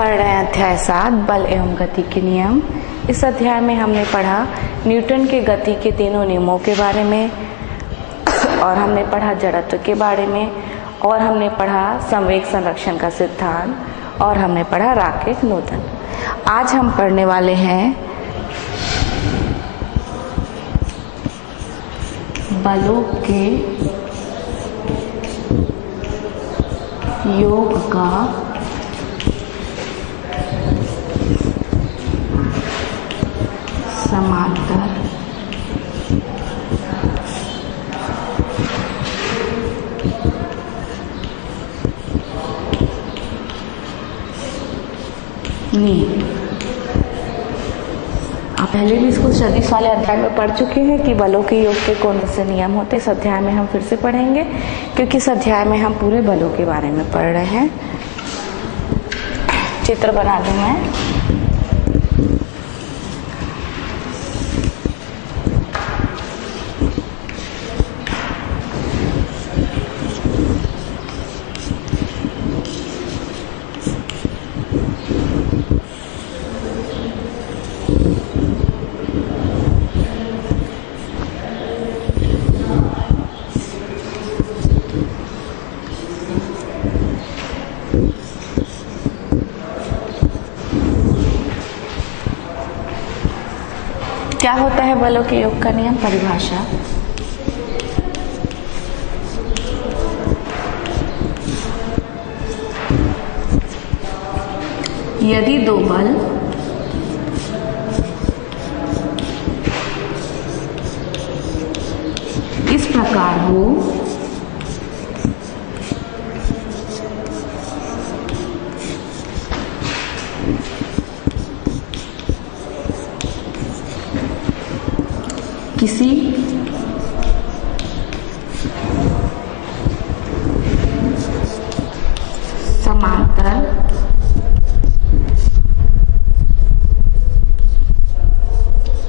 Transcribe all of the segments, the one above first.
पढ़ रहे हैं अध्याय 7 बल एवं गति के नियम। इस अध्याय में हमने पढ़ा न्यूटन के गति के तीनों नियमों के बारे में, और हमने पढ़ा जड़त्व के बारे में, और हमने पढ़ा संवेग संरक्षण का सिद्धांत, और हमने पढ़ा रॉकेट नोजल। आज हम पढ़ने वाले हैं बलों के योग का समांतर नियम। आप पहले भी इसको सदिश वाले अध्याय में पढ़ चुके हैं कि बलों के योग के कौन से नियम होते हैं। इस अध्याय में हम फिर से पढ़ेंगे क्योंकि इस अध्याय में हम पूरे बलों के बारे में पढ़ रहे हैं। चित्र बना दूं मैं। क्या होता है बलों के योग का नियम? परिभाषा। यदि दो बल इस प्रकार हो किसी समांतर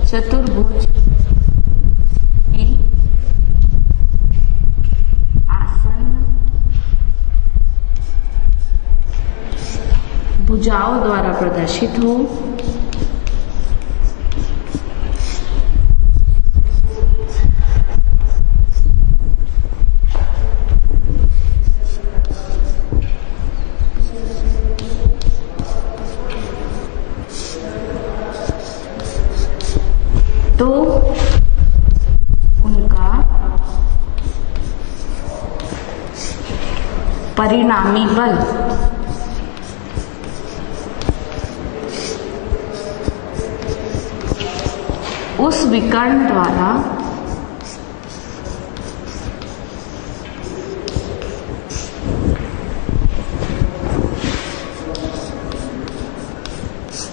चतुर्भुज की आसन्न भुजाओं द्वारा प्रदर्शित हो तो उनका परिणामी बल उस विकर्ण द्वारा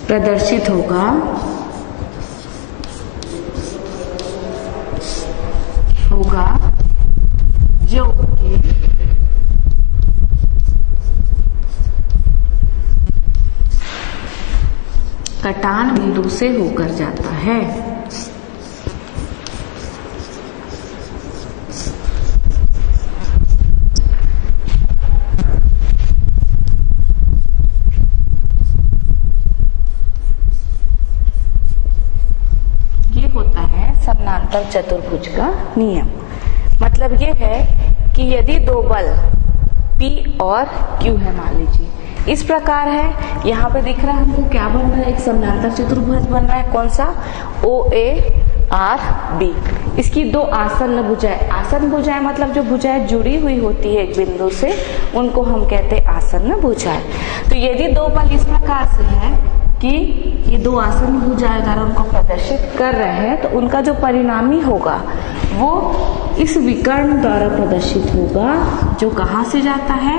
प्रदर्शित होगा जो कि कटान बिंदु से होकर जाता है। ये होता है समांतर चतुर्भुज का नियम। मतलब ये है कि यदि दो बल P और Q है, मान लीजिए इस प्रकार है, यहाँ पे दिख रहा है हमको क्या बन रहा है, एक समांतर चतुर्भुज बन रहा है। कौन सा? OARB। इसकी दो आसन्न भुजाएं, आसन्न भुजाएं मतलब जो भुजाएं जुड़ी हुई होती है एक बिंदु से, उनको हम कहते हैं आसन्न भुजाएं। तो यदि दो बल इस प्रकार से है कि ये दो आसन्न भुजाएं अगर उनको प्रदर्शित कर रहे हैं तो उनका जो परिणामी होगा वो इस विकर्ण द्वारा प्रदर्शित होगा, जो कहाँ से जाता है?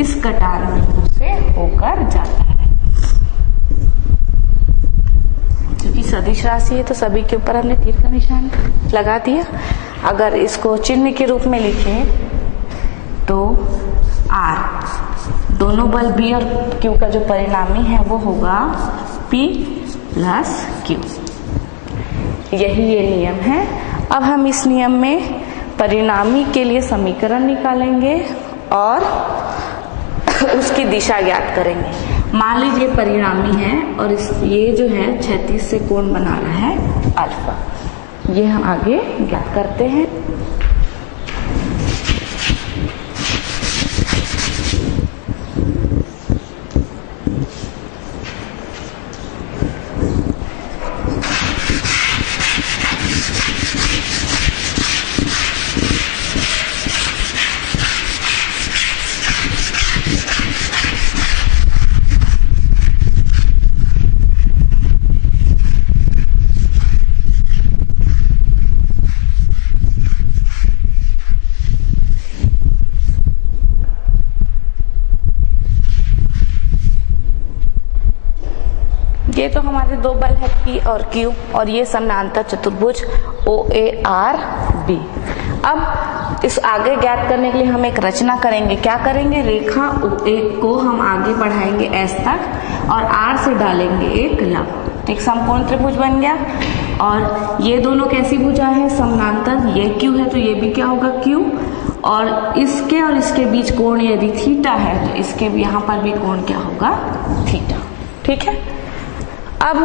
इस कटान बिंदु से होकर जाता है। क्योंकि सदिश राशि है तो सभी के ऊपर हमने तीर का निशान लगा दिया। अगर इसको चिन्ह के रूप में लिखें तो R, दोनों बल B और Q का जो परिणामी है वो होगा P प्लस Q। यही ये नियम है। अब हम इस नियम में परिणामी के लिए समीकरण निकालेंगे और उसकी दिशा ज्ञात करेंगे। मान लीजिए परिणामी है और ये जो है क्षैतिज से कोण बना रहा है अल्फा। ये हम आगे ज्ञात करते हैं। ये तो हमारे दो बल है P और Q और ये समानांतर चतुर्भुज OARB। अब इस आगे ज्ञात करने के लिए हम एक रचना करेंगे। क्या करेंगे? रेखा OA को हम आगे बढ़ाएंगे S तक और R से डालेंगे एक लंब, तो एक समकोण त्रिभुज बन गया। और ये दोनों कैसी भुजा है? समानांतर। ये Q है तो ये भी क्या होगा? Q। और इसके बीच कोण यदि थीटा है तो इसके भी यहाँ पर भी कोण क्या होगा? थीटा। ठीक है। अब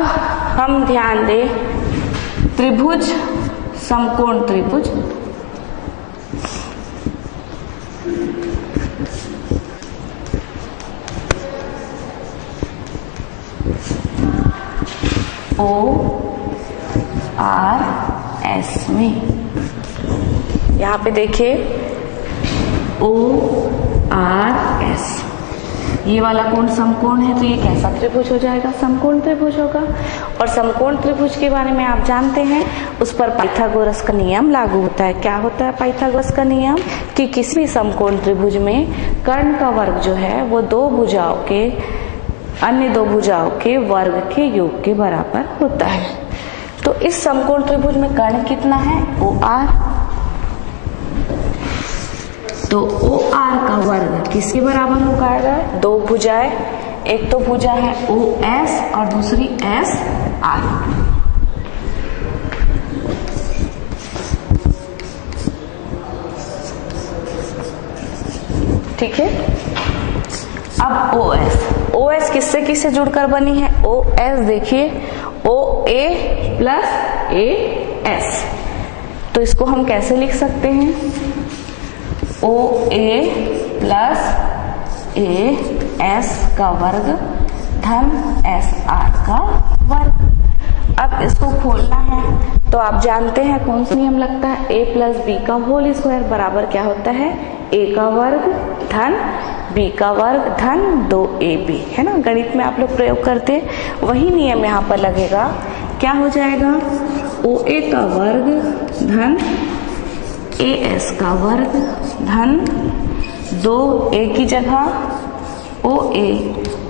हम ध्यान दें, त्रिभुज, समकोण त्रिभुज, ORS में, यहाँ पे देखिए ORS, ये वाला कोण समकोण है तो ये कैसा त्रिभुज हो जाएगा? समकोण त्रिभुज होगा। और समकोण त्रिभुज के बारे में आप जानते हैं, उस पर पाइथागोरस का नियम लागू होता है। क्या होता है पाइथागोरस का नियम? कि किसी भी समकोण त्रिभुज में कर्ण का वर्ग जो है वो अन्य दो भुजाओं के वर्ग के योग के बराबर होता है। तो इस समकोण त्रिभुज में कर्ण कितना है? OR। तो OR का वर्ग किसके बराबर होगा? दो भुजाएं, एक तो भुजा है OS और दूसरी SR। ठीक है। अब OS किससे किससे जुड़कर बनी है? OS देखिए OA प्लस AS, तो इसको हम कैसे लिख सकते हैं? OA प्लस AS का वर्ग धन SR का वर्ग। अब इसको खोलना है तो आप जानते हैं कौन सा नियम लगता है? A प्लस B का होल स्क्वायर बराबर क्या होता है? A का वर्ग धन B का वर्ग धन 2AB, है ना। गणित में आप लोग प्रयोग करते हैं, वही नियम यहाँ पर लगेगा। क्या हो जाएगा? OA का वर्ग धन AS का वर्ग धन 2A की जगह OA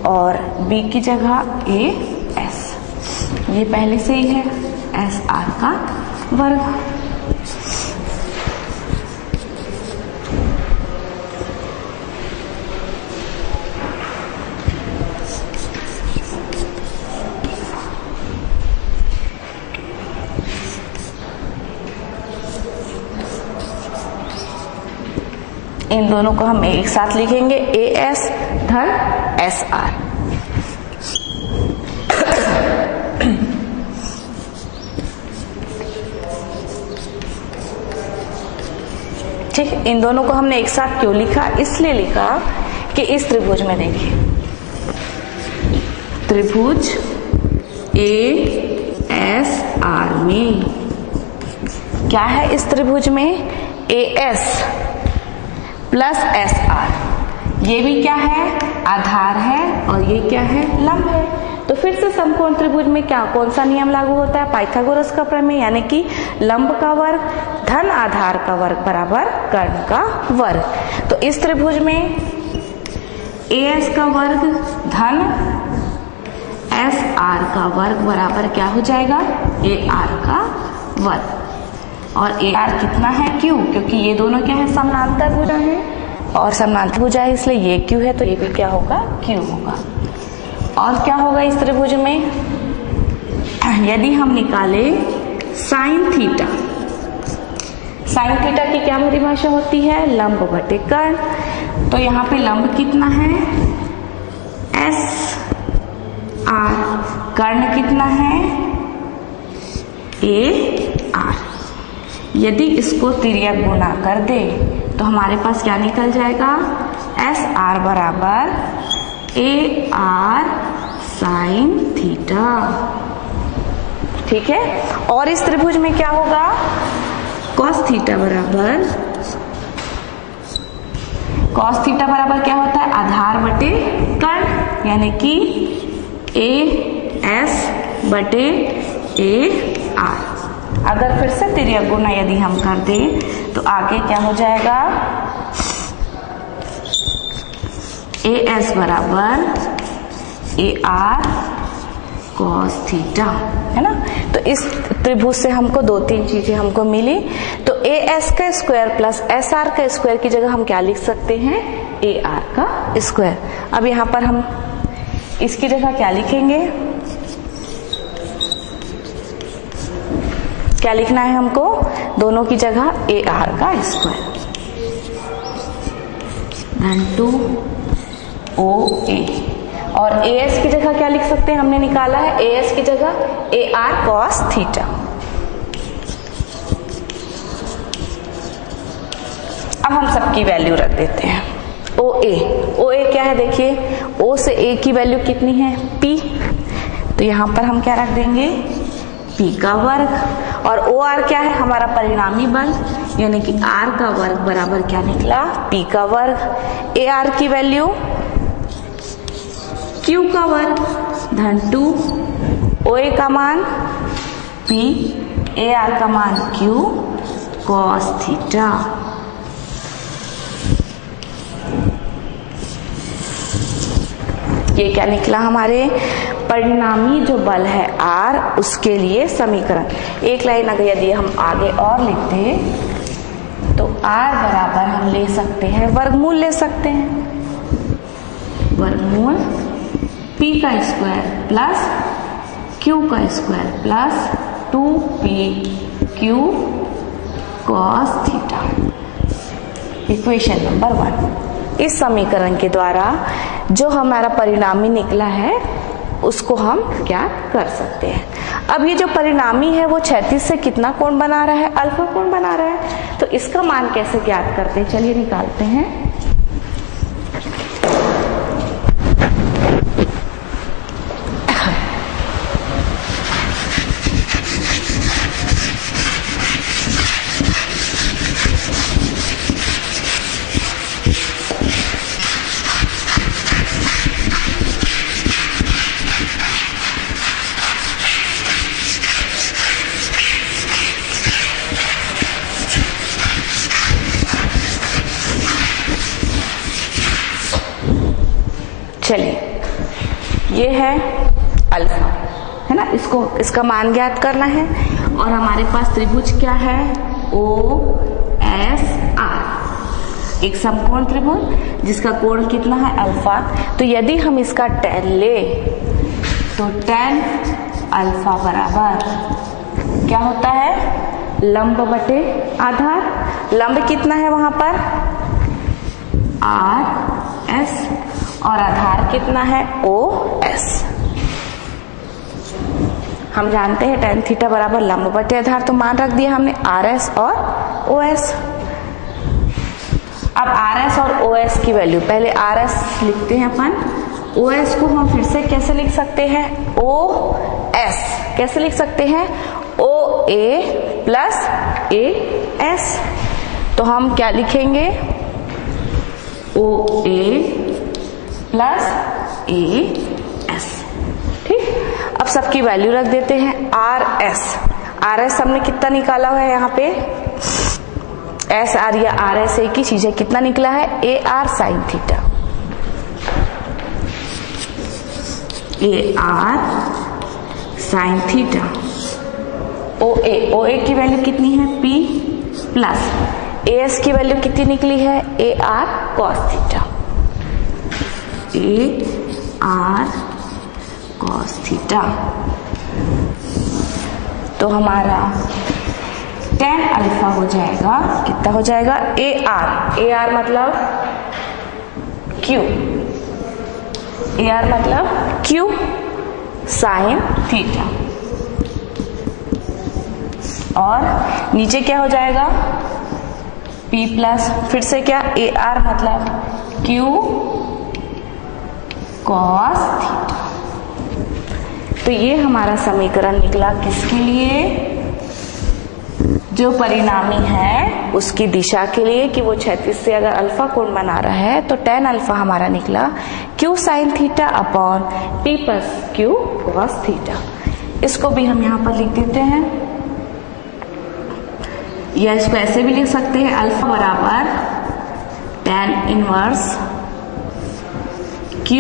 और B की जगह AS, ये पहले से ही है SR का वर्ग। इन दोनों को हम एक साथ लिखेंगे AS धन SR। ठीक, इन दोनों को हमने एक साथ क्यों लिखा? इसलिए लिखा कि इस त्रिभुज में देखिए, त्रिभुज ASR में क्या है? इस त्रिभुज में AS प्लस SR, ये भी क्या है? आधार है और ये क्या है? लंब है। तो फिर से समकोण त्रिभुज में क्या कौन सा नियम लागू होता है? पाइथागोरस का प्रमेय, यानी कि लंब का वर्ग धन आधार का वर्ग बराबर कर्ण का वर्ग। तो इस त्रिभुज में AS का वर्ग धन SR का वर्ग बराबर क्या हो जाएगा? AR का वर्ग। और AR कितना है? Q, क्योंकि ये दोनों क्या है? समानांतर भुजा है और समानांतर भुजा है इसलिए ये Q है तो ये भी क्या होगा? Q होगा। और क्या होगा इस त्रिभुज में? यदि हम निकाले साइन थीटा, साइन थीटा की क्या परिभाषा होती है? लंब बटे कर्ण। तो यहाँ पे लंब कितना है? S are. कर्ण कितना है? A are. यदि इसको तिर्यक गुना कर दे तो हमारे पास क्या निकल जाएगा? एस आर बराबर ए आर साइन थीटा। ठीक है। और इस त्रिभुज में क्या होगा? कॉस थीटा बराबर क्या होता है? आधार बटे कर्ण, यानी कि ए एस बटे ए आर। अगर फिर से तिर्यक गुना यदि हम कर दें तो आगे क्या हो जाएगा? ए एस बराबर ए आर कॉस थीटा, है ना। तो इस त्रिभुज से हमको दो तीन चीजें हमको मिली। तो ए एस का स्क्वायर प्लस एस आर का स्क्वायर की जगह हम क्या लिख सकते हैं? ए आर का स्क्वायर। अब यहाँ पर हम इसकी जगह क्या लिखेंगे? क्या लिखना है हमको? दोनों की जगह ए आर का स्क्वायर धन 2OA। और ए एस की जगह क्या लिख सकते हैं? हमने निकाला है ए एस की जगह ए आर कॉस थीटा। अब हम सबकी वैल्यू रख देते हैं। ओ ए क्या है? देखिए ओ से ए की वैल्यू कितनी है? पी। तो यहां पर हम क्या रख देंगे? पी का वर्ग। और ओ आर क्या है? हमारा परिणामी बल, यानी कि आर का वर्ग बराबर क्या निकला? पी का वर्ग। ए आर की वैल्यू क्यू का वर्ग धन 2। ओ ए का मान पी, ए आर का मान क्यू कॉस थीटा। ये क्या निकला? हमारे परिणामी जो बल है आर, उसके लिए समीकरण। एक लाइन अगर यदि हम आगे और लिखते तो आर बराबर हम ले सकते हैं, वर्गमूल ले सकते हैं, वर्गमूल पी का स्क्वायर प्लस क्यू का square plus 2p Q cos theta. Equation number 1। इस समीकरण के द्वारा जो हमारा परिणामी निकला है उसको हम ज्ञात कर सकते हैं। अब ये जो परिणामी है वो क्षैतिज से कितना कोण बना रहा है? अल्फा कोण बना रहा है। तो इसका मान कैसे ज्ञात करते हैं? चलिए निकालते हैं। चलिए, ये है अल्फा, है ना। इसका मान ज्ञात करना है। और हमारे पास त्रिभुज क्या है? ओ एस आर, एक समकोण त्रिभुज जिसका कोण कितना है? अल्फा। तो यदि हम इसका tan ले तो tan अल्फा बराबर क्या होता है? लंब बटे आधार। लंब कितना है वहां पर? आर एस, और आधार कितना है? O S. हम जानते हैं tan थीटा बराबर लंब बटे आधार, तो मान रख दिया हमने आर एस और ओ एस। अब आर एस और ओ एस की वैल्यू, पहले आर एस लिखते हैं अपन, ओ एस को हम फिर से कैसे लिख सकते हैं? ओ एस कैसे लिख सकते हैं? ओ ए प्लस ए एस। तो हम क्या लिखेंगे? ओ ए प्लस ए एस। ठीक। अब सबकी वैल्यू रख देते हैं। आर एस हमने कितना निकाला हुआ है? यहाँ पे एस आर या आर एस एक ही चीज है। कितना निकला है? A R sine theta. A R sine theta. O A की वैल्यू कितनी है? पी प्लस ए एस की वैल्यू कितनी निकली है? A R cos theta. A R cos theta. तो हमारा tan अल्फा हो जाएगा, कितना हो जाएगा? ए आर मतलब क्यू, ए आर मतलब क्यू साइन थीटा, और नीचे क्या हो जाएगा P प्लस फिर से क्या AR मतलब Q कॉस थीटा। तो ये हमारा समीकरण निकला किसके लिए, जो परिणामी है उसकी दिशा के लिए, कि वो क्षैतिज से अगर अल्फा कोण बना रहा है तो tan अल्फा हमारा निकला Q sine theta upon P plus Q cos theta. इसको भी हम यहाँ पर लिख देते हैं, या इसको ऐसे भी लिख सकते हैं, अल्फा बराबर tan inverse Q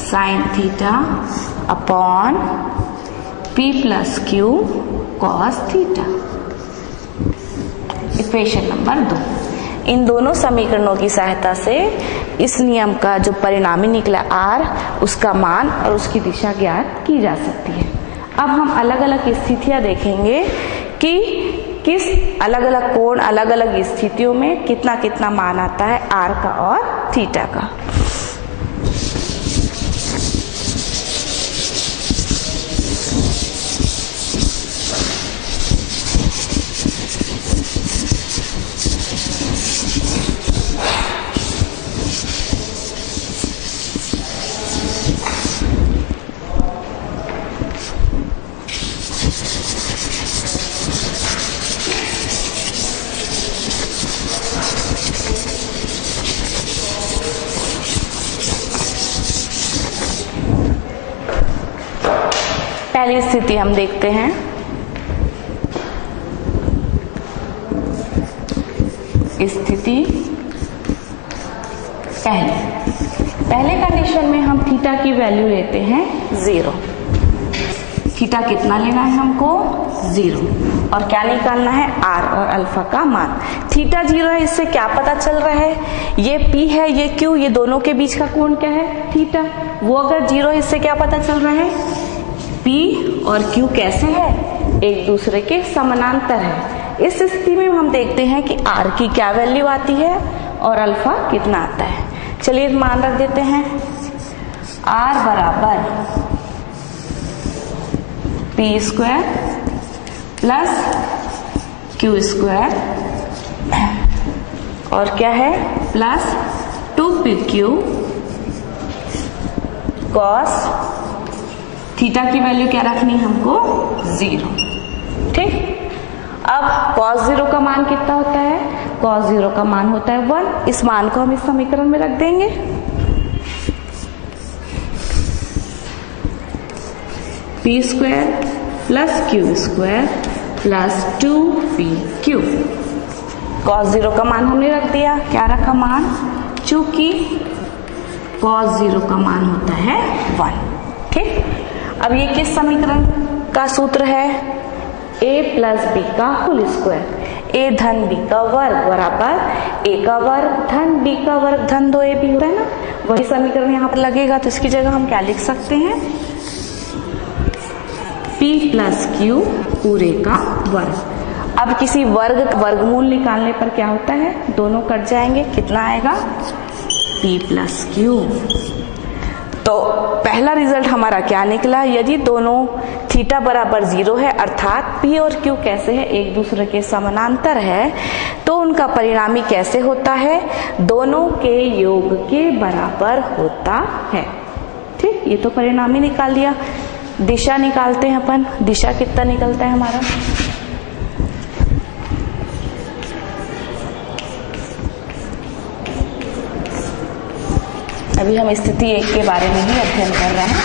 sine theta upon P plus Q cos theta. Equation number 2। इन दोनों समीकरणों की सहायता से इस नियम का जो परिणामी निकला R, उसका मान और उसकी दिशा ज्ञात की जा सकती है। अब हम अलग अलग स्थितियां देखेंगे कि किस अलग अलग कोण अलग अलग स्थितियों में कितना कितना मान आता है R का और थीटा का। पहली स्थिति हम देखते हैं, स्थिति पहले कंडीशन में हम थीटा की वैल्यू लेते हैं 0। थीटा कितना लेना है हमको 0, और क्या निकालना है R और अल्फा का मान। थीटा 0 है, इससे क्या पता चल रहा है, ये P है ये Q, ये दोनों के बीच का कोण क्या है थीटा। वो अगर 0 है, इससे क्या पता चल रहा है P और Q कैसे है, एक दूसरे के समानांतर है। इस स्थिति में हम देखते हैं कि R की क्या वैल्यू आती है और अल्फा कितना आता है। चलिए मान रख देते हैं, R बराबर P square plus Q square, और क्या है प्लस 2PQ कॉस थीटा की वैल्यू क्या रखनी हमको 0। ठीक, अब cos 0 का मान कितना होता है, cos 0 का मान होता है 1। इस मान को हम इस समीकरण में रख देंगे। P square plus Q square plus 2PQ। cos 0 का मान हमने रख दिया, क्या रखा मान, चूंकि cos 0 का मान होता है 1। ठीक, अब ये किस समीकरण का सूत्र है, a प्लस बी का होल स्क्वायर, a धन b का वर्ग बराबर a का वर्ग धन b का वर्ग धन 2ab होता है ना, वही समीकरण यहाँ पर लगेगा। तो इसकी जगह हम क्या लिख सकते हैं, p प्लस q पूरे का वर्ग। अब किसी वर्ग का वर्गमूल निकालने पर क्या होता है, दोनों कट जाएंगे, कितना आएगा p प्लस q। तो पहला रिजल्ट हमारा क्या निकला, यदि दोनों थीटा बराबर 0 है, अर्थात P और Q कैसे है, एक दूसरे के समानांतर है, तो उनका परिणामी कैसे होता है, दोनों के योग के बराबर होता है। ठीक, ये तो परिणामी निकाल दिया। दिशा निकालते हैं अपन, दिशा कितना निकलता है हमारा, अभी हम स्थिति 1 के बारे में ही अध्ययन कर रहे हैं।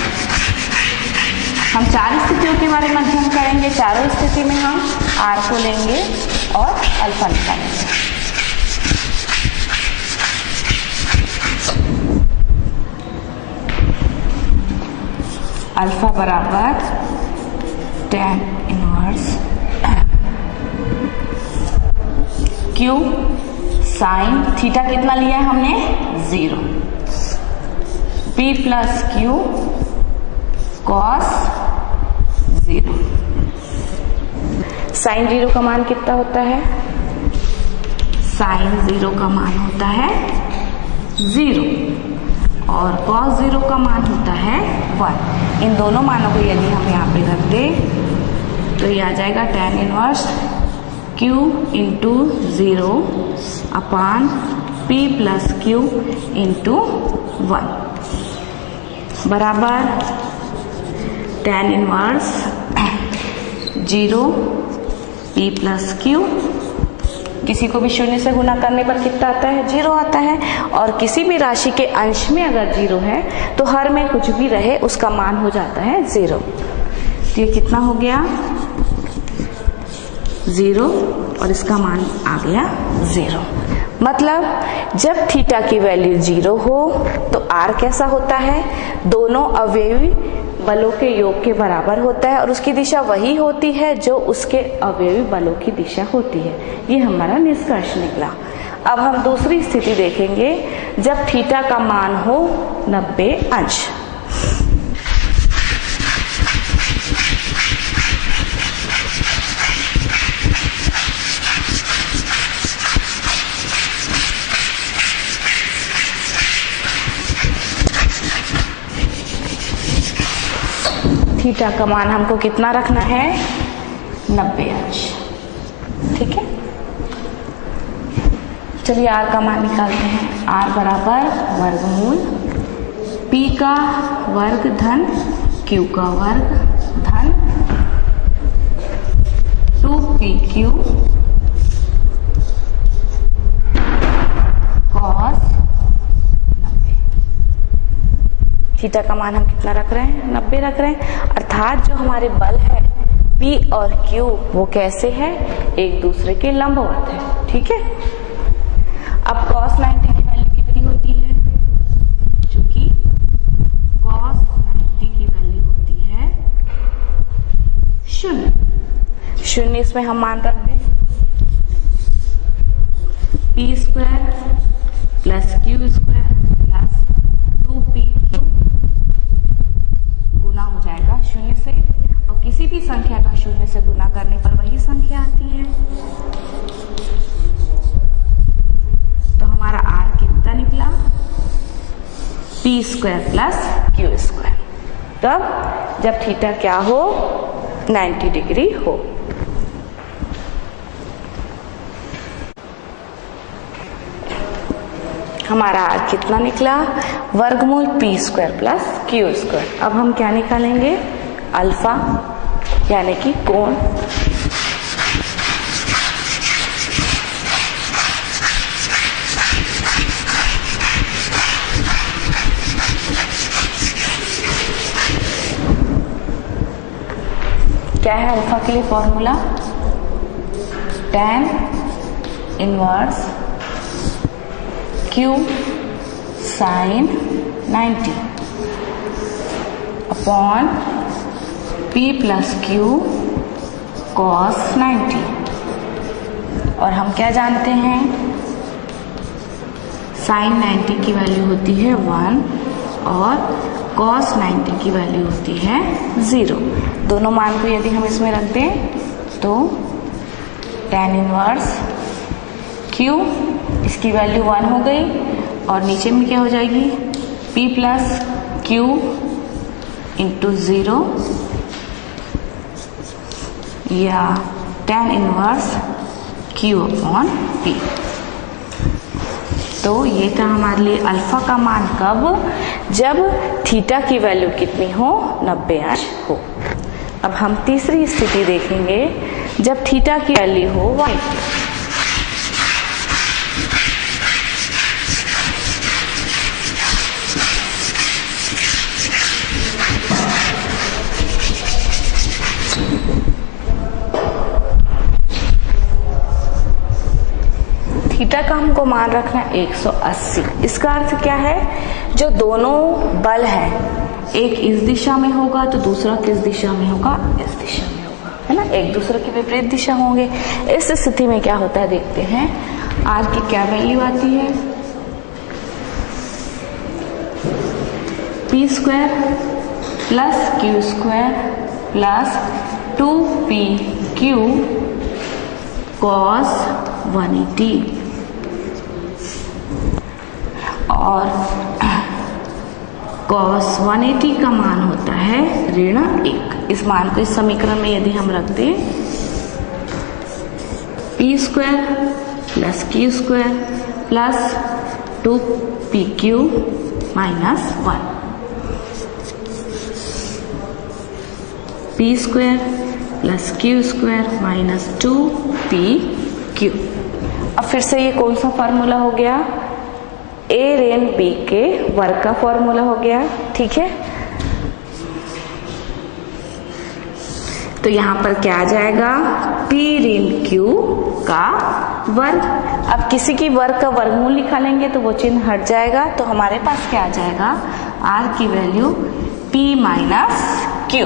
हम 4 स्थितियों के बारे में अध्ययन करेंगे। चारों स्थिति में हम R को लेंगे और अल्फा निकालेंगे। अल्फा बराबर tan inverse Q sine theta कितना लिया है हमने 0, P plus Q cos 0। Sine 0 का मान कितना होता है, साइन 0 का मान होता है 0। और cos 0 का मान होता है 1। इन दोनों मानों को यदि हम यहाँ पे रख दें तो ये आ जाएगा tan इनवर्स q इंटू 0 अपान p प्लस q इंटू 1 बराबर tan inverse 0 p plus q। किसी को भी शून्य से गुना करने पर कितना आता है? 0 आता है। और किसी भी राशि के अंश में अगर 0 है तो हर में कुछ भी रहे उसका मान हो जाता है 0। तो ये कितना हो गया? 0 और इसका मान आ गया 0। मतलब जब थीटा की वैल्यू 0 हो तो r कैसा होता है? दोनों अवयवी बलों के योग के बराबर होता है और उसकी दिशा वही होती है जो उसके अवयवी बलों की दिशा होती है। ये हमारा निष्कर्ष निकला। अब हम दूसरी स्थिति देखेंगे जब थीटा का मान हो 90 अंश। थीटा का मान हमको कितना रखना है? 90 अंश। ठीक है, चलिए r का मान निकालते हैं। r बराबर वर्गमूल p का वर्ग धन q का वर्ग धन 2pq cos 90। थीटा का मान हम कितना रख रहे हैं? 90 रख रहे हैं। अर्थात जो हमारे बल है P और Q वो कैसे है? एक दूसरे के लंबवत है। ठीक है, अब cos 90 की वैल्यू कितनी होती है? चूंकि cos 90 की वैल्यू होती है 0। इसमें हम मान रख दें p square plus q square plus 2pq गुना हो जाएगा 0 से, और किसी भी संख्या का 0 से गुना करने पर वही संख्या आती है। तो हमारा r कितना निकला? p square plus q square. तब जब थीटा क्या हो? 90 डिग्री हो। हमारा r कितना निकला? वर्गमूल p square plus q square. अब हम क्या निकालेंगे? अल्फा यानी कि कोण। क्या है अल्फा के लिए formula? tan inverse q sine 90 upon p plus q cos 90। और हम क्या जानते हैं? साइन 90 की वैल्यू होती है 1 और cos 90 की वैल्यू होती है 0। दोनों मान को यदि हम इसमें रख दें तो tan इनवर्स q, इसकी वैल्यू 1 हो गई और नीचे में क्या हो जाएगी? p प्लस q इंटू 0 या tan inverse q upon p। तो ये था हमारे लिए अल्फा का मान कब? जब थीटा की वैल्यू कितनी हो? 90 अंश हो। अब हम तीसरी स्थिति देखेंगे जब थीटा की वैल्यू हो 1। थीटा का हमको मान रखना है 180। इसका अर्थ क्या है? जो दोनों बल हैं, एक इस दिशा में होगा तो दूसरा किस दिशा में होगा? इस दिशा में होगा, है ना, एक दूसरे के विपरीत दिशा होंगे। इस स्थिति में क्या होता है देखते हैं। r की क्या वैल्यू आती है? p square plus q square plus 2pq cos 180 और cos 180 का मान होता है ऋण 1। इस मान को इस समीकरण में यदि हम रख दें, p square plus q square plus 2pq minus 1, p square plus q square minus 2pq। अब फिर से ये कौन सा फॉर्मूला हो गया, a ऋण b के वर्ग का फॉर्मूला हो गया, ठीक है। तो यहाँ पर क्या आ जाएगा, p ऋण q का वर्ग। अब किसी की वर्ग का वर्गमूल निकालेंगे तो वो चिन्ह हट जाएगा, तो हमारे पास क्या आ जाएगा, r की value p minus q,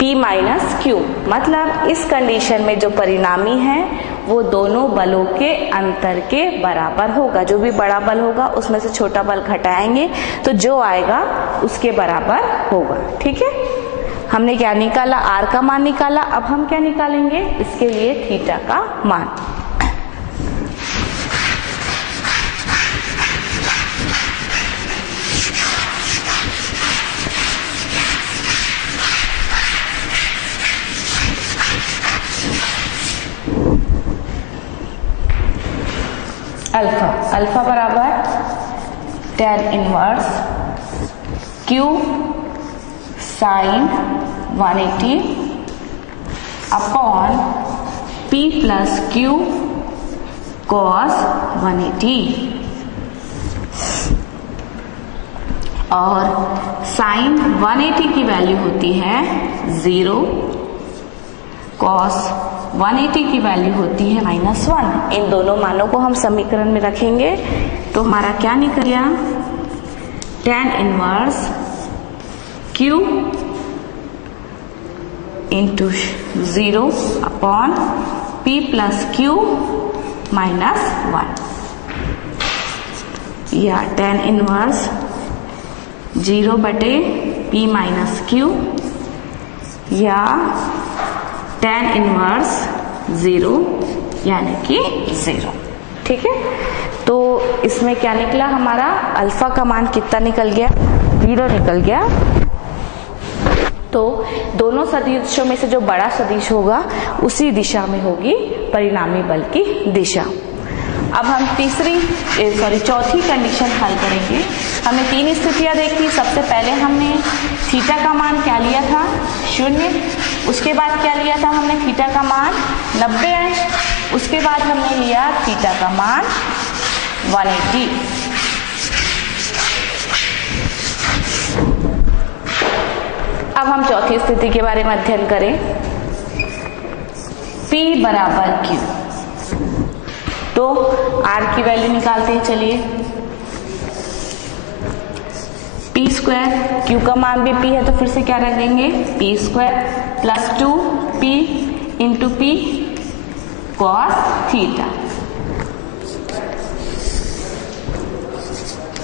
p minus q। मतलब इस कंडीशन में जो परिणामी है वो दोनों बलों के अंतर के बराबर होगा। जो भी बड़ा बल होगा उसमें से छोटा बल घटाएंगे तो जो आएगा उसके बराबर होगा, ठीक है। हमने क्या निकाला, r का मान निकाला। अब हम क्या निकालेंगे, इसके लिए थीटा का मान। अल्फा, अल्फा बराबर tan inverse q sine 180 upon p plus q cos 180, और साइन 180 की वैल्यू होती है 0, cos 180 की वैल्यू होती है -1। इन दोनों मानों को हम समीकरण में रखेंगे तो हमारा क्या निकल गया, tan inverse q into 0 upon p plus q minus 1, या tan इनवर्स 0 बटे p माइनस q, या tan इनवर्स 0 यानी कि 0, ठीक है। तो इसमें क्या निकला, हमारा अल्फा का मान कितना निकल गया, 0 निकल गया। तो दोनों सदिशों में से जो बड़ा सदिश होगा उसी दिशा में होगी परिणामी बल की दिशा। अब हम चौथी कंडीशन हल करेंगे। हमने 3 स्थितियां देखी। सबसे पहले हमने थीटा का मान क्या लिया था, 0। उसके बाद क्या लिया था हमने, थीटा का मान 90 अंश। उसके बाद हमने लिया थीटा का मान 180। अब हम चौथी स्थिति के बारे में अध्ययन करें। P बराबर Q, तो R की वैल्यू निकालते हैं। चलिए, P स्क्वायर, Q का मान भी P है तो फिर से क्या रख देंगे, P square plus 2P into P cos theta,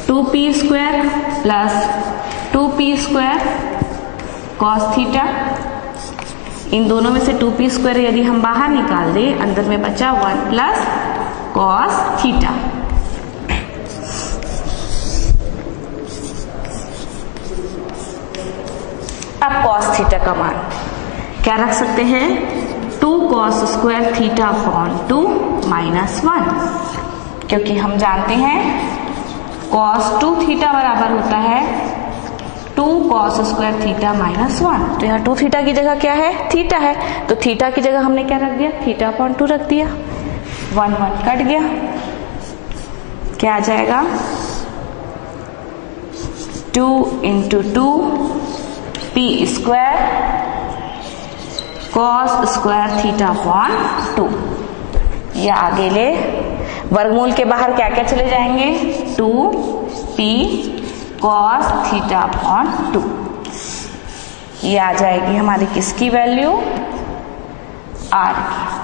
2P square plus 2P square cos theta. इन दोनों में से 2P स्क्वायर यदि हम बाहर निकाल दें, अंदर में बचा 1 प्लस कॉस थीटा। अब कॉस थीटा का मान क्या रख सकते हैं, 2 cos square theta upon 2 minus 1, क्योंकि हम जानते हैं कॉस 2 थीटा बराबर होता है 2 कॉस स्क्वायर थीटा माइनस 1। तो यहाँ 2 थीटा की जगह क्या है, थीटा है, तो थीटा की जगह हमने क्या रख दिया, थीटा अपॉन 2 रख दिया। 1 1 कट गया, क्या आ जाएगा, 2 into 2 P square cos square theta upon 2। या आगे ले, वर्गमूल के बाहर क्या क्या चले जाएंगे, 2P कॉस थीटा अपॉन 2। ये आ जाएगी हमारी किसकी वैल्यू, R की।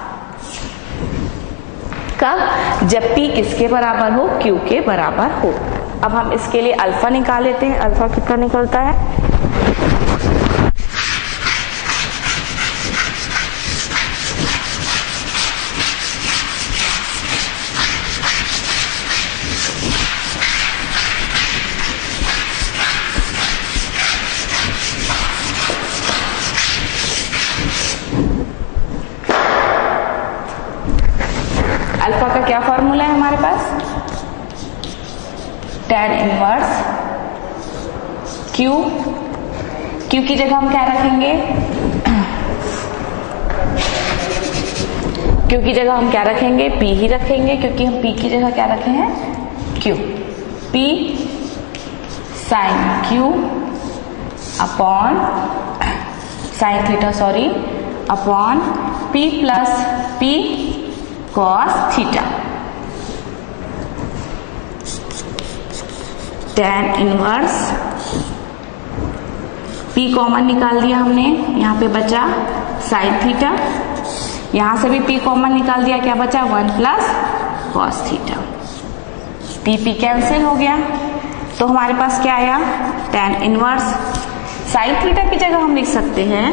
कब, जब P किसके बराबर हो, Q के बराबर हो। अब हम इसके लिए अल्फा निकाल लेते हैं। अल्फा कितना निकलता है, tan इनवर्स Q, Q की जगह हम क्या रखेंगे, Q की जगह हम क्या रखेंगे, P ही रखेंगे, क्योंकि हम P की जगह क्या रखे हैं, Q, P sine Q upon sine theta upon P plus P cos theta, tan inverse P common निकाल दिया हमने, यहाँ पे बचा साइन थीटा, यहाँ से भी P कॉमन निकाल दिया, क्या बचा 1 plus cos theta, P cancel हो गया, तो हमारे पास क्या आया, tan इनवर्स साइन थीटा की जगह हम लिख सकते हैं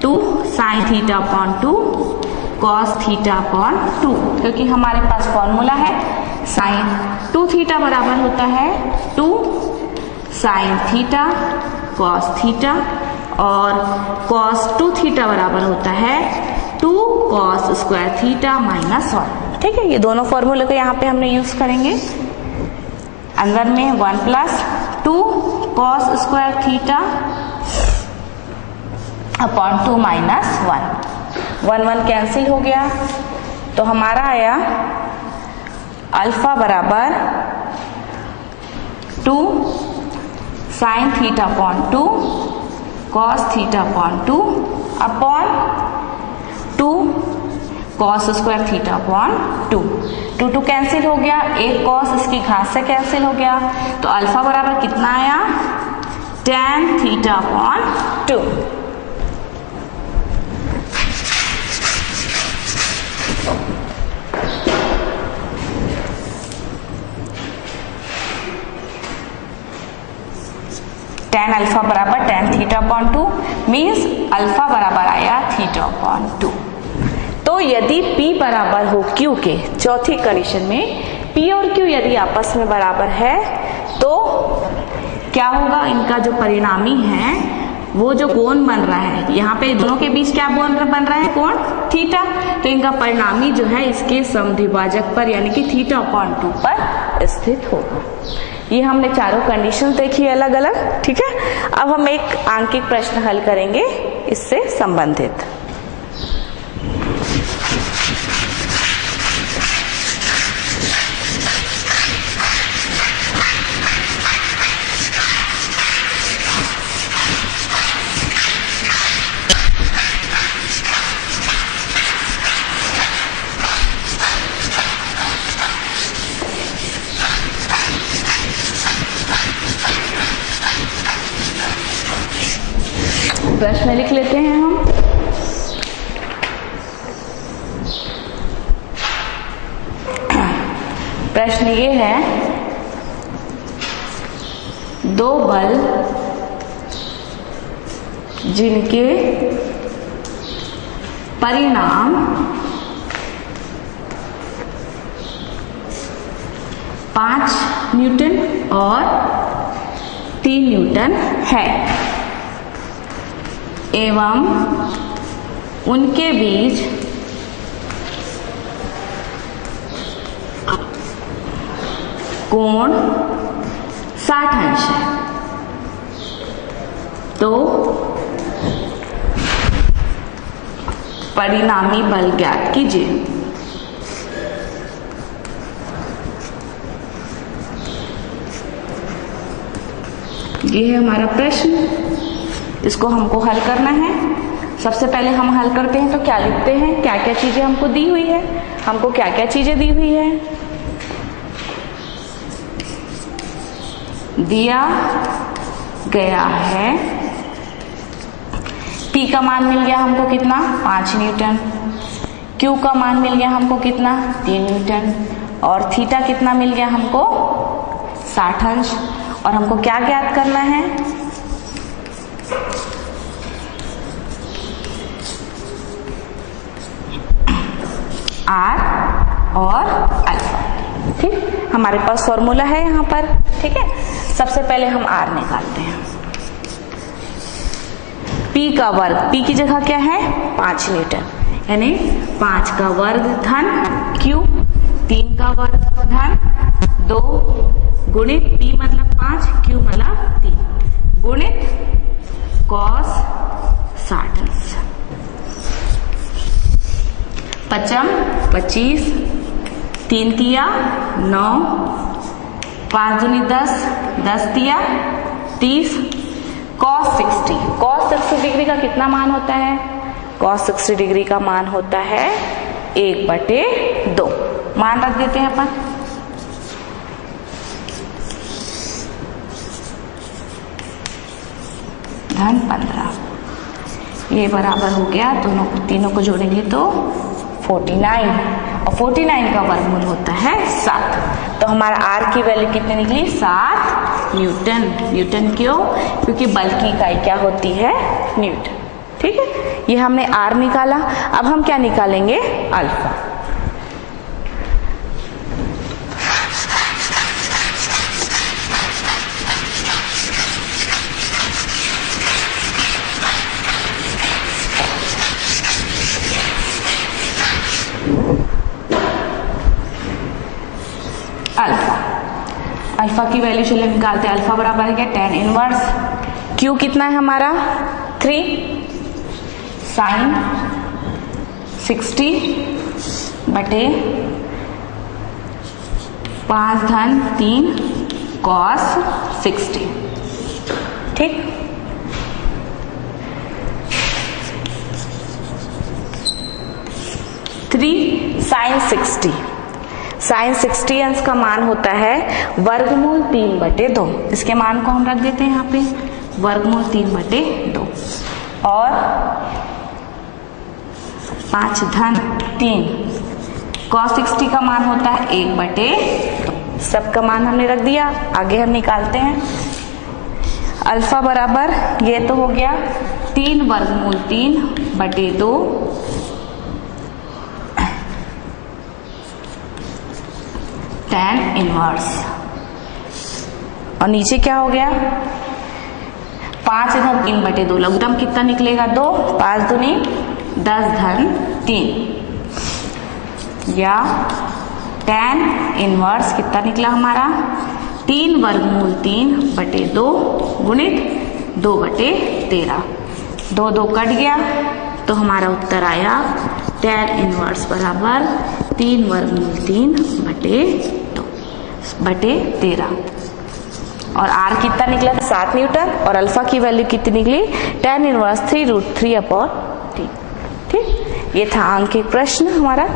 2 sign theta upon 2 cos theta upon 2, क्योंकि हमारे पास फॉर्मूला है साइन 2 थीटा बराबर होता है 2 साइन थीटा कॉस थीटा, और कॉस 2 थीटा बराबर होता है 2 कॉस स्क्वायर थीटा माइनस 1। ठीक है, ये दोनों फॉर्मूले को यहाँ पे हमने यूज करेंगे। अंदर में 1 plus 2 cos square theta upon 2 minus 1 cancel हो गया, तो हमारा आया अल्फा बराबर 2 sign theta upon 2 cos theta upon 2 upon 2 cos square theta upon 2 cancel हो गया, एक कॉस इसकी घात से कैंसिल हो गया, तो अल्फा बराबर कितना आया, tan theta upon 2। tan alpha बराबर tan theta upon 2 means alpha बराबर आया थीटा अपॉन 2। तो यदि P बराबर हो Q के, चौथी कंडीशन में P और Q यदि आपस में बराबर है तो क्या होगा, इनका जो परिणामी है वो जो कोण बन रहा है, यहाँ पे दोनों के बीच क्या बन रहा है, कोण थीटा, तो इनका परिणामी जो है इसके समद्विभाजक पर यानी कि थीटा अपॉन 2 पर स्थित होगा। ये हमने चारों कंडीशन देखी अलग अलग। ठीक है, अब हम एक आंकिक प्रश्न हल करेंगे इससे संबंधित। प्रश्न लिख लेते हैं हम। प्रश्न ये है, दो बल जिनके परिणाम पांच न्यूटन और 3 न्यूटन है एवं उनके बीच कोण 60 अंश है, तो परिणामी बल ज्ञात कीजिए। ये है हमारा प्रश्न, इसको हमको हल करना है। सबसे पहले हम हल करते हैं तो क्या लिखते हैं, क्या क्या चीजें हमको दी हुई है, हमको क्या क्या चीजें दी हुई है। दिया गया है P का मान मिल गया हमको कितना, 5 न्यूटन, Q का मान मिल गया हमको कितना, 3 न्यूटन, और थीटा कितना मिल गया हमको, 60 अंश। और हमको क्या ज्ञात करना है, R और अल्फा। ठीक, हमारे पास फॉर्मूला है यहाँ पर। ठीक है, सबसे पहले हम R निकालते हैं। P का वर्ग, P की जगह क्या है, 5 न्यूटन, यानी 5 का वर्ग धन Q, 3 का वर्ग धन 2 गुणित p मतलब 5, q मतलब 3 गुणित cos 60 अंश। पचम 25, 3 तिया 9, 5 दूनी 10, 10 तिया 30, cos 60। cos 60 डिग्री का कितना मान होता है? cos 60 डिग्री का मान होता है 1/2। मान रख देते हैं अपन। धन 15, ये बराबर हो गया, दोनों तीनों को जोड़ेंगे तो 49, और 49 का वर्गमूल होता है 7। तो हमारा R की वैल्यू कितनी निकली? 7 न्यूटन। न्यूटन क्यों? क्योंकि बल की इकाई क्या होती है? न्यूटन। ठीक है, ये हमने R निकाला। अब हम क्या निकालेंगे? अल्फा। अल्फा की वैल्यू चलिए निकालते हैं। अल्फा बराबर है क्या? tan इनवर्स क्यू कितना है हमारा? 3 sin 60 बटे 5 धन 3 cos 60। ठीक, sin 60। sin 60 अंश का मान होता है वर्गमूल 3/2। इसके मान को हम रख देते हैं यहाँ पे, वर्गमूल 3/2। और 5 धन 3 cos 60 का मान होता है 1/2। सबका मान हमने रख दिया। आगे हम निकालते हैं। अल्फा बराबर, ये तो हो गया 3 वर्गमूल 3/2 tan इनवर्स, और नीचे क्या हो गया? 5 धन 3/2। लघुत्तम कितना निकलेगा? 2। 5 दूनी 10 धन 3, या tan इनवर्स कितना निकला हमारा? 3 वर्गमूल 3/2 गुणित 2/13। 2 2 कट गया, तो हमारा उत्तर आया tan इनवर्स बराबर 3 वर्गमूल 3/2/13। और R कितना निकला? 7 न्यूटन। और अल्फा की वैल्यू कितनी निकली? tan inverse 3√3/3। ठीक, ये था अंकित प्रश्न हमारा।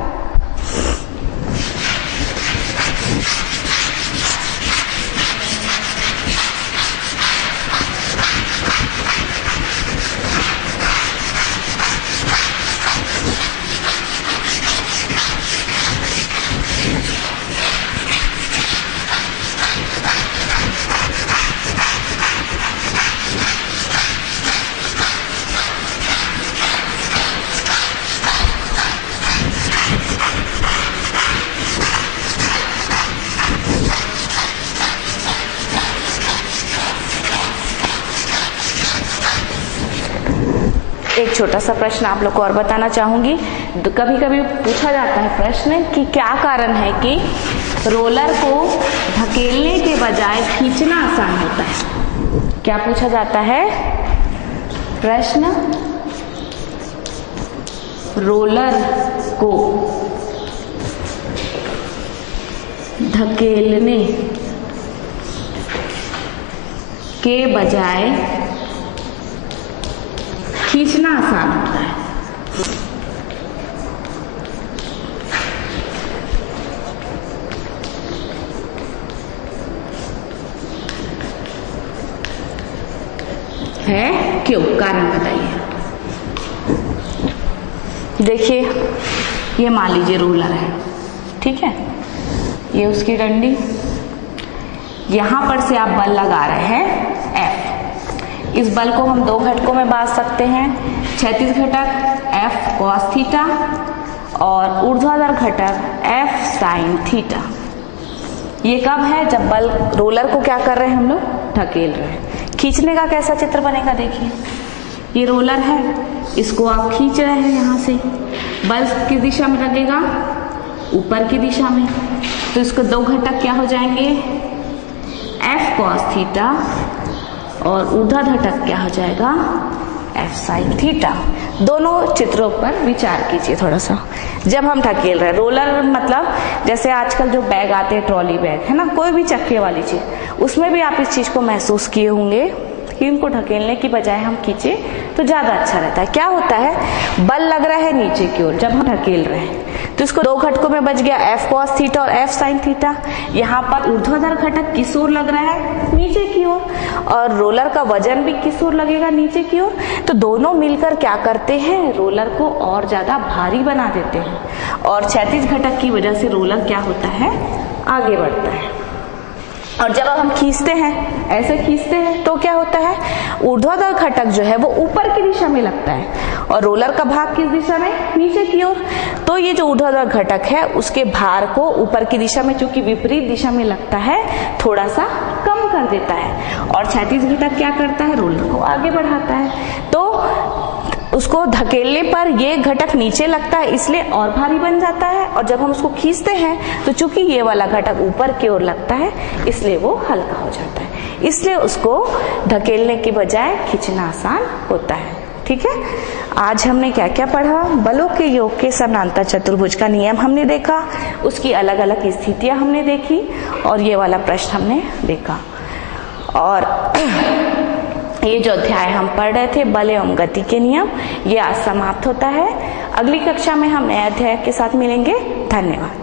एक छोटा सा प्रश्न आप लोग को और बताना चाहूंगी। कभी कभी पूछा जाता है प्रश्न कि क्या कारण है कि रोलर को धकेलने के बजाय खींचना आसान होता है? क्या पूछा जाता है प्रश्न? रोलर को धकेलने के बजाय खींचना आसान होता है क्यों? कारण बताइए। देखिए, ये मान लीजिए रोलर है, ठीक है, ये उसकी डंडी, यहां पर से आप बल लगा रहे हैं F। इस बल को हम 2 घटकों में बांट सकते हैं। क्षैतिज घटक F cos थीटा और ऊर्ध्वाधर घटक F sin थीटा। ये कब है? जब बल रोलर को क्या कर रहे हैं हम लोग? धकेल रहे हैं। खींचने का कैसा चित्र बनेगा? देखिए, ये रोलर है, इसको आप खींच रहे हैं, यहाँ से बल किस दिशा में लगेगा? ऊपर की दिशा में। तो इसको 2 घटक क्या हो जाएंगे? एफ कॉस थीटा और ऊर्ध्वाधर घटक क्या हो जाएगा एफ साइन थीटा। दोनों चित्रों पर विचार कीजिए थोड़ा सा। जब हम ढकेल रहे हैं, रोलर मतलब जैसे आजकल जो बैग आते हैं, ट्रॉली बैग है ना, कोई भी चक्के वाली चीज, उसमें भी आप इस चीज को महसूस किए होंगे कि इनको ढकेलने की बजाय हम खींचे तो ज्यादा अच्छा रहता है। क्या होता है, बल लग रहा है नीचे की ओर जब हम ढकेल रहे हैं, तो इसको दो घटकों में बच गया एफ कॉस थीटा और एफ साइन थीटा। यहाँ पर ऊर्ध्वाधर घटक किस ओर लग रहा है, नीचे की ओर, और रोलर का वजन भी किस ओर लगेगा, नीचे की ओर। तो दोनों मिलकर क्या करते हैं, रोलर को और ज्यादा भारी बना देते हैं, और क्षैतिज घटक की वजह से रोलर क्या होता है, आगे बढ़ता है। और जब हम खींचते हैं, ऐसे खींचते हैं, तो क्या होता है, ऊर्ध्वाधर घटक जो है वो ऊपर की दिशा में लगता है और रोलर का भाग किस दिशा में, नीचे की ओर। तो ये जो ऊर्ध्वाधर घटक है उसके भार को ऊपर की दिशा में, चूंकि विपरीत दिशा में लगता है, थोड़ा सा कम कर देता है, और क्षैतिज घटक क्या करता है, रोलर को आगे बढ़ाता है। तो उसको धकेलने पर ये घटक नीचे लगता है, इसलिए और भारी बन जाता है, और जब हम उसको खींचते हैं तो चूंकि ये वाला घटक ऊपर की ओर लगता है, इसलिए वो हल्का हो जाता है। इसलिए उसको धकेलने की बजाय खींचना आसान होता है। ठीक है, आज हमने क्या क्या पढ़ा, बलों के योग के समानांतर चतुर्भुज का नियम हमने देखा, उसकी अलग अलग स्थितियां हमने देखी, और ये वाला प्रश्न हमने देखा। और ये जो अध्याय हम पढ़ रहे थे, बल एवं गति के नियम, ये आज समाप्त होता है। अगली कक्षा में हम नए अध्याय के साथ मिलेंगे। धन्यवाद।